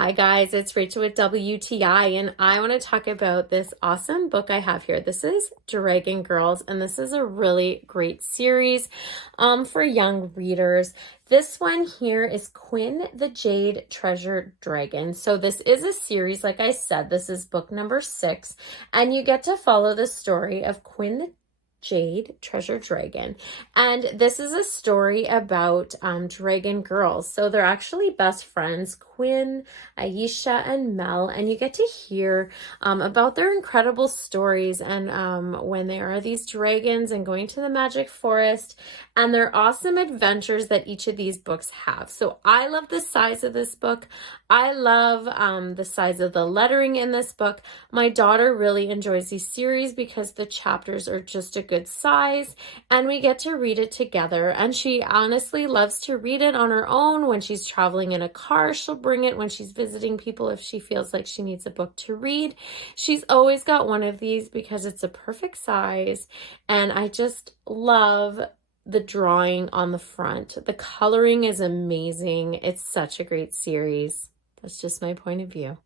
Hi guys, it's Rachel with WTI, and I want to talk about this awesome book I have here. This is Dragon Girls, and this is a really great series for young readers. This one here is Quinn the Jade, Treasure Dragon. So this is a series, like I said, this is book number 6, and you get to follow the story of Quinn the Jade, Treasure Dragon. And this is a story about dragon girls. So they're actually best friends, Quinn, Aisha, and Mel. And you get to hear about their incredible stories and when they are these dragons and going to the magic forest and their awesome adventures that each of these books have. So I love the size of this book. I love the size of the lettering in this book. My daughter really enjoys these series because the chapters are just a good size and we get to read it together. And she honestly loves to read it on her own. When she's traveling in a car, she'll bring it when she's visiting people if she feels like she needs a book to read. She's always got one of these because it's a perfect size, and I just love the drawing on the front. The coloring is amazing. It's such a great series. That's just my point of view.